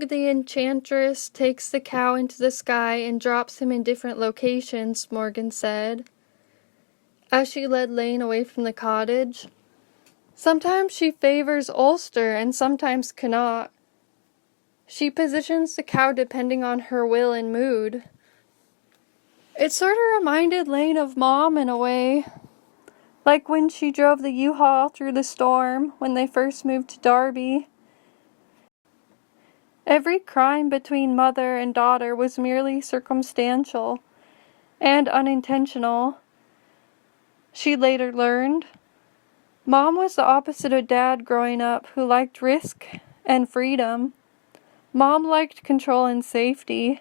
Mebd the enchantress takes the cow into the sky and drops him in different locations, Morgan said, as she led Laine away from the cottage. Sometimes she favors Ulster and sometimes cannot. She positions the cow depending on her will and mood. It sort of reminded Laine of Mom in a way, like when she drove the U-Haul through the storm when they first moved to Derby. Every crime between mother and daughter was merely circumstantial and unintentional, she later learned. Mom was the opposite of Dad growing up, who liked risk and freedom. Mom liked control and safety.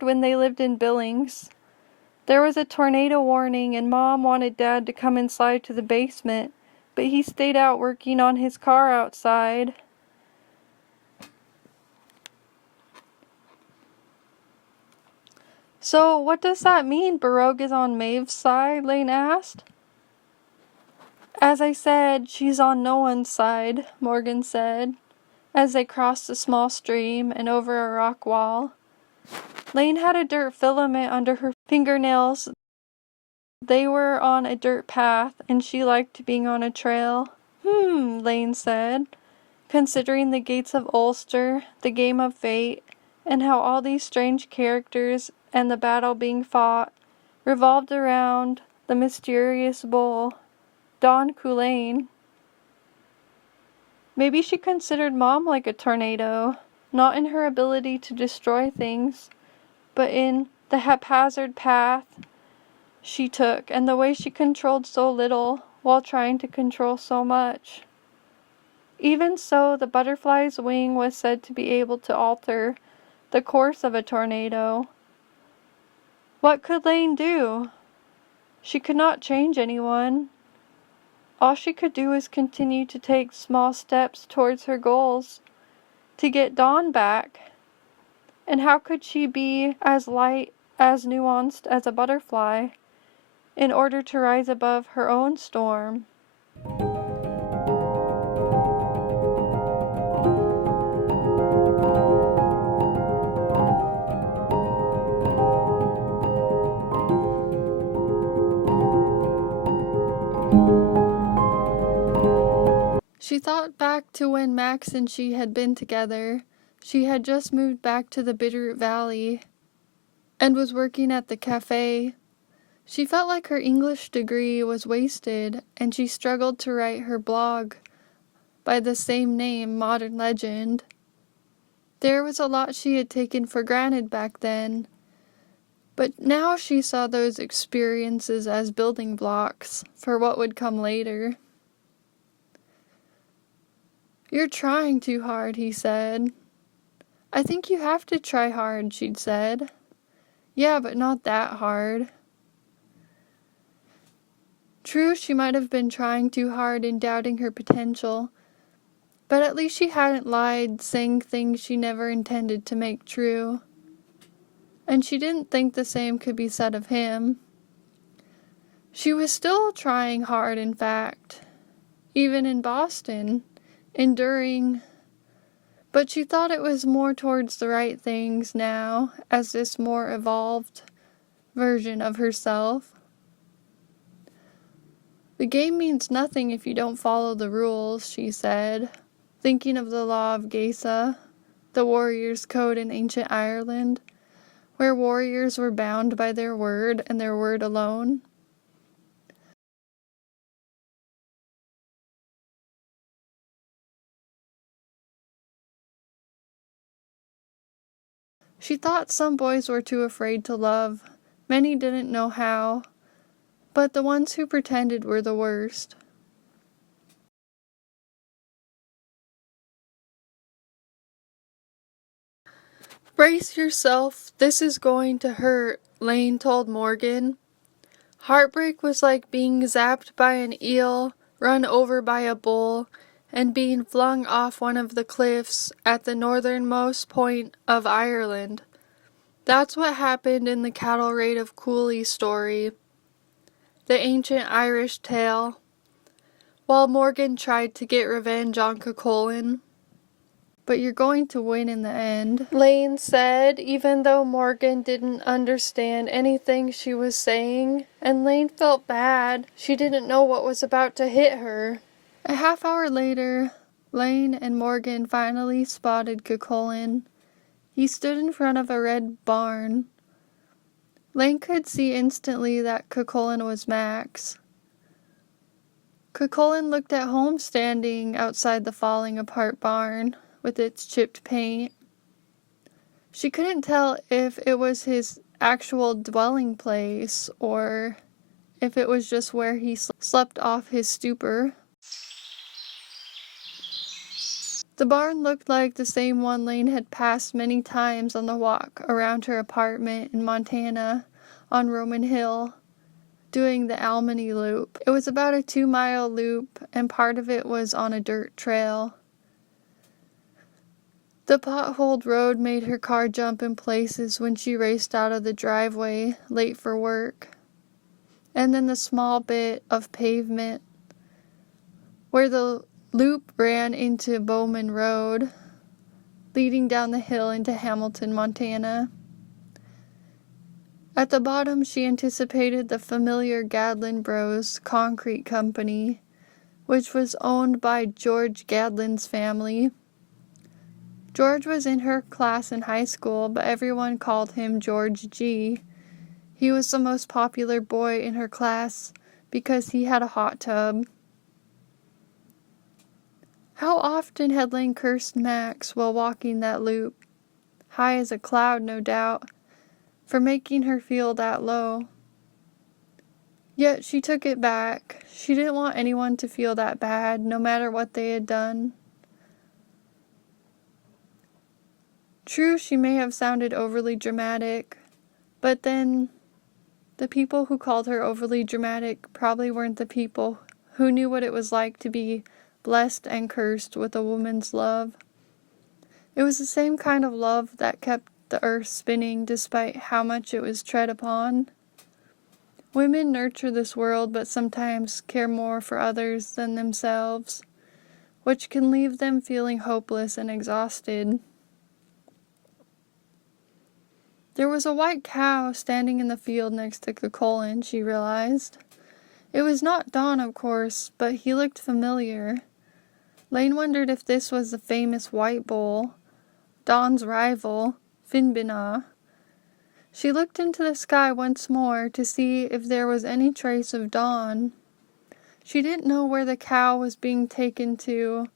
When they lived in Billings, there was a tornado warning and Mom wanted Dad to come inside to the basement, but he stayed out working on his car outside. So what does that mean? Baroque is on Maeve's side? Laine asked. As I said, she's on no one's side, Morgan said, as they crossed a small stream and over a rock wall. Laine had a dirt filament under her fingernails. They were on a dirt path, and she liked being on a trail. Laine said, considering the Gates of Ulster, the game of fate, and how all these strange characters and the battle being fought revolved around the mysterious bull, Donn Cuailgne. Maybe she considered Mom like a tornado, not in her ability to destroy things, but in the haphazard path she took and the way she controlled so little while trying to control so much. Even so, the butterfly's wing was said to be able to alter the course of a tornado. What could Laine do? She could not change anyone. All she could do was continue to take small steps towards her goals, to get Donn back. And how could she be as light, as nuanced as a butterfly, in order to rise above her own storm? She thought back to when Max and she had been together. She had just moved back to the Bitterroot Valley and was working at the cafe. She felt like her English degree was wasted, and she struggled to write her blog by the same name, Modern Legend. There was a lot she had taken for granted back then, but now she saw those experiences as building blocks for what would come later. "You're trying too hard," he said. "I think you have to try hard," she'd said. "Yeah, but not that hard." True, she might have been trying too hard and doubting her potential, but at least she hadn't lied, saying things she never intended to make true. And she didn't think the same could be said of him. She was still trying hard, in fact, even in Boston, enduring, but she thought it was more towards the right things now, as this more evolved version of herself. "The game means nothing if you don't follow the rules," she said, thinking of the law of Gates, the warrior's code in ancient Ireland, where warriors were bound by their word and their word alone. She thought some boys were too afraid to love. Many didn't know how, but the ones who pretended were the worst. "Brace yourself, this is going to hurt," Laine told Morgan. Heartbreak was like being zapped by an eel, run over by a bull, and being flung off one of the cliffs at the northernmost point of Ireland. That's what happened in the cattle raid of Cuchulain story, the ancient Irish tale, while Morgan tried to get revenge on Cuchulain. "But you're going to win in the end," Laine said, even though Morgan didn't understand anything she was saying, and Laine felt bad. She didn't know what was about to hit her. A half hour later, Laine and Morgan finally spotted Cuchulain. He stood in front of a red barn. Laine could see instantly that Cuchulain was Max. Cuchulain looked at home standing outside the falling apart barn with its chipped paint. She couldn't tell if it was his actual dwelling place or if it was just where he slept off his stupor. The barn looked like the same one Laine had passed many times on the walk around her apartment in Montana on Roman Hill, doing the Almany loop. It was about a 2-mile loop, and part of it was on a dirt trail. The potholed road made her car jump in places when she raced out of the driveway, late for work. And then the small bit of pavement where the loop ran into Bowman Road, leading down the hill into Hamilton, Montana. At the bottom, she anticipated the familiar Gadlin Bros Concrete Company, which was owned by George Gadlin's family. George was in her class in high school, but everyone called him George G. He was the most popular boy in her class because he had a hot tub. How often had Laine cursed Max while walking that loop, high as a cloud, no doubt, for making her feel that low. Yet she took it back. She didn't want anyone to feel that bad, no matter what they had done. True, she may have sounded overly dramatic, but then the people who called her overly dramatic probably weren't the people who knew what it was like to be blessed and cursed with a woman's love. It was the same kind of love that kept the earth spinning despite how much it was tread upon. Women nurture this world, but sometimes care more for others than themselves, which can leave them feeling hopeless and exhausted. There was a white cow standing in the field next to Cuchulain, she realized. It was not Donn, of course, but he looked familiar. Laine wondered if this was the famous white bull, Donn's rival, Finnbina. She looked into the sky once more to see if there was any trace of Donn. She didn't know where the cow was being taken to.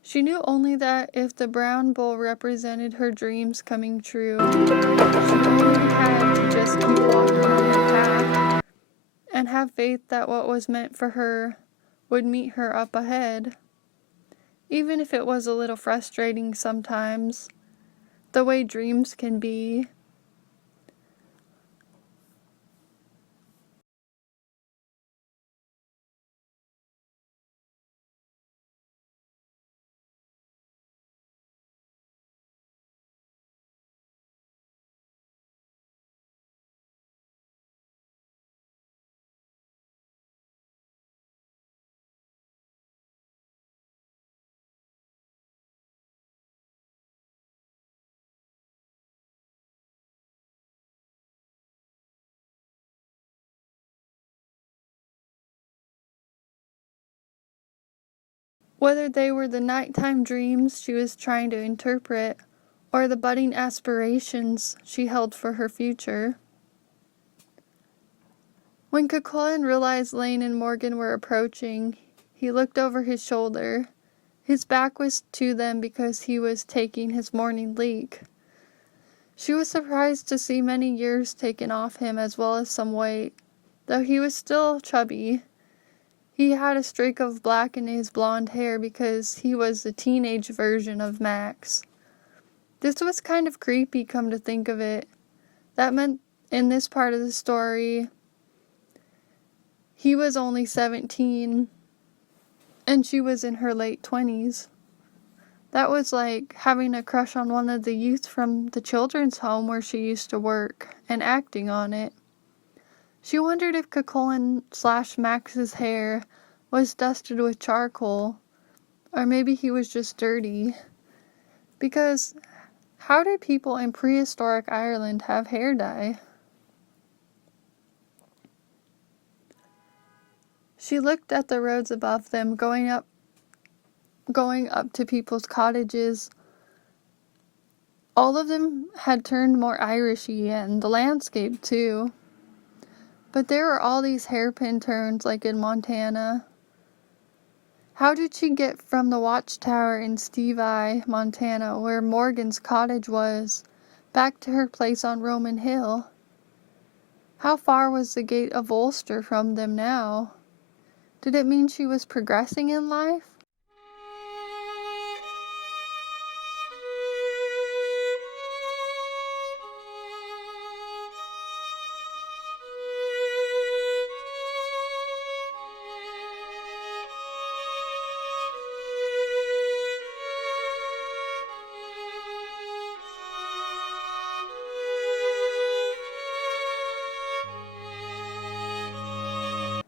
She knew only that if the brown bull represented her dreams coming true, she only had to just keep walking on her path and have faith that what was meant for her would meet her up ahead. Even if it was a little frustrating sometimes, the way dreams can be. Whether they were the nighttime dreams she was trying to interpret, or the budding aspirations she held for her future. When Cuchulain realized Laine and Morgan were approaching, he looked over his shoulder. His back was to them because he was taking his morning leak. She was surprised to see many years taken off him as well as some weight. Though he was still chubby, he had a streak of black in his blonde hair because he was the teenage version of Max. This was kind of creepy, come to think of it. That meant in this part of the story, he was only 17, and she was in her late 20s. That was like having a crush on one of the youth from the children's home where she used to work, and acting on it. She wondered if Cuchulain/Max's hair was dusted with charcoal, or maybe he was just dirty. Because how did people in prehistoric Ireland have hair dye? She looked at the roads above them, going up to people's cottages. All of them had turned more Irishy, and the landscape too. But there were all these hairpin turns like in Montana. How did she get from the watchtower in Stevie, Montana, where Morgan's cottage was, back to her place on Roman Hill? How far was the Gate of Ulster from them now? Did it mean she was progressing in life?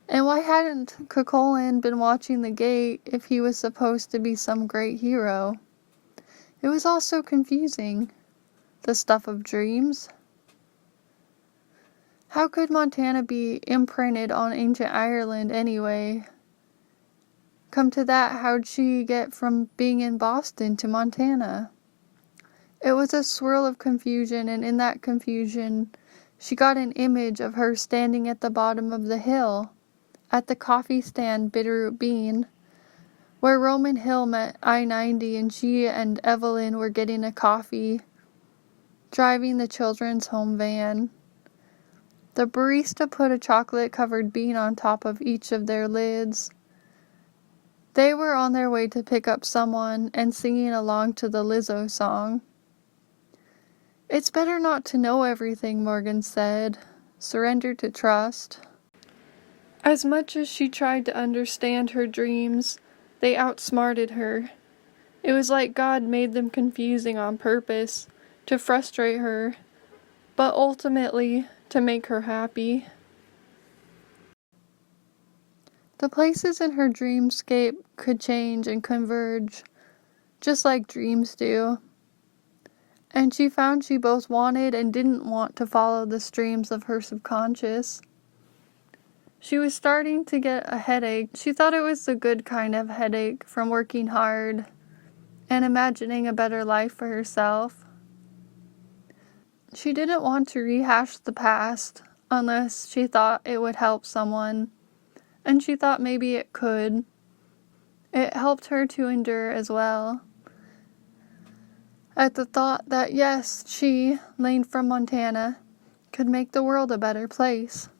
And why hadn't Cuchulain been watching the gate if he was supposed to be some great hero? It was all so confusing. The stuff of dreams. How could Montana be imprinted on ancient Ireland anyway? Come to that, how'd she get from being in Boston to Montana? It was a swirl of confusion, and in that confusion, she got an image of her standing at the bottom of the hill, at the coffee stand Bitterroot Bean, where Roman Hill met I-90, and she and Evelyn were getting a coffee, driving the children's home van. The barista put a chocolate-covered bean on top of each of their lids. They were on their way to pick up someone and singing along to the Lizzo song. "It's better not to know everything," Morgan said. "Surrender to trust." As much as she tried to understand her dreams, they outsmarted her. It was like God made them confusing on purpose, to frustrate her, but ultimately to make her happy. The places in her dreamscape could change and converge, just like dreams do. And she found she both wanted and didn't want to follow the streams of her subconscious. She was starting to get a headache. She thought it was the good kind of headache from working hard and imagining a better life for herself. She didn't want to rehash the past unless she thought it would help someone, and she thought maybe it could. It helped her to endure as well. At the thought that yes, she, Laine from Montana, could make the world a better place.